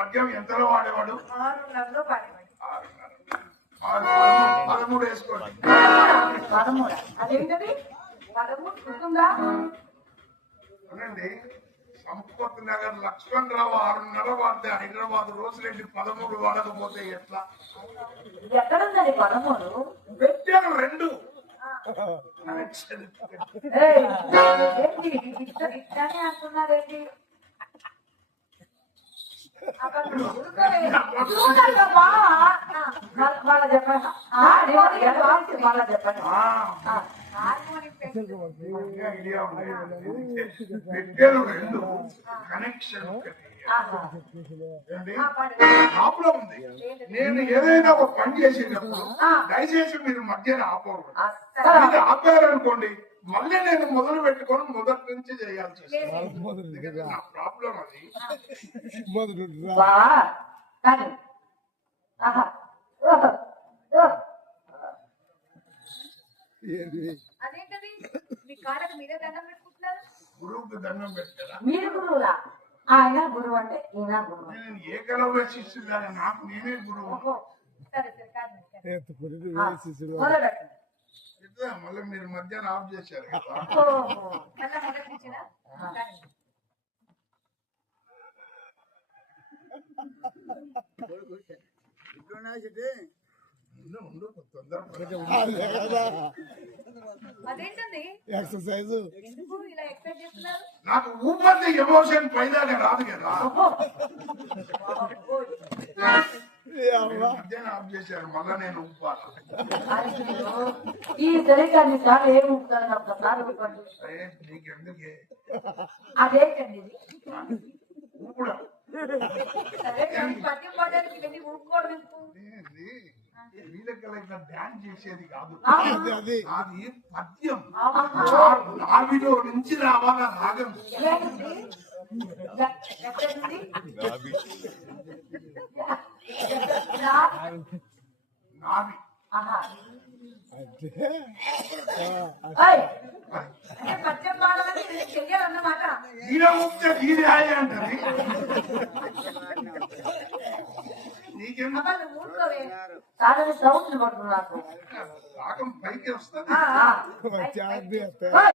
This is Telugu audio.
పద్యం ఎంతలో వాడేవాడు? 6:30లో పాడేవాడు. 13 వేసుకోండి. 13 అదేంటది? 13 గుర్తుందా? అవునండి. సంపత్ నగర్ లక్ష్మణ్ రావు 6:30 వాడితే హైదరాబాద్ రోజులేంటి 13 వాడకపోతే ఎట్లా? ఎక్కడుందండి 13? పెట్టాను 2. ఏంటి ఇట్లానే అంటున్నారేంటి? మళ్ళా చెప్పండి. మళ్ళా చెప్పండి. పెట్టాను 2 కనెక్షన్ ప్రాబ్లం ఉంది. నేను ఏదైనా ఒక పని చేసేటప్పుడు దయచేసి మీరు మధ్యన ఆపకూడదు. మీరు ఆపారనుకోండి మళ్ళీ నేను మొదలు పెట్టుకొని మొదటి నుంచి చేయాల్సి వస్తుంది. నా ప్రాబ్లం అది. అదేంటది? మీ కాళ్ళకి మీరే దండం పెట్టుకుంటున్నారు. గురువుకి దండం పెట్టారా? మీరు గురువులా? ఆయన గురువు అంటే ఈయన గురువు. నేను ఏకలవ్య శిష్యుడు నాకు నేనే గురువు. సరే సరే కాదు మళ్ళీ మీరు మధ్యాహ్నం ఆఫ్ చేశారు కదా. ఎక్సర్సైజ్ ఇలా ఎక్సర్సైజ్ చేస్తున్నారు. నాకు ఊపంది ఎమోషన్ పైదాకా రాదు కదా. మధ్యాహ్నం ఆఫ్ చేశారు మళ్ళా నేను ఊపాలి. ఈ శరీరాన్ని సార్ ఏం ఊపుతారు? ఒక్కసారి ఊపండి. నీకెందుకే అదేంటండి ఊపుడా? పద్యం పాడడానికి వెళ్ళి ఊపుకోవడం వీళ్ళకి డాన్స్ చేసేది కాదు. అది అది పద్యం. నావిలో నుంచి రావాల రాగం. నావి పద్యం పాడాలని చెయ్యాలన్నమాట. ఈయన ఊపితే దీని హాయి అంటది. సౌండ్ పడుతుంది నాకు. రాగం పైకి వస్తుంది.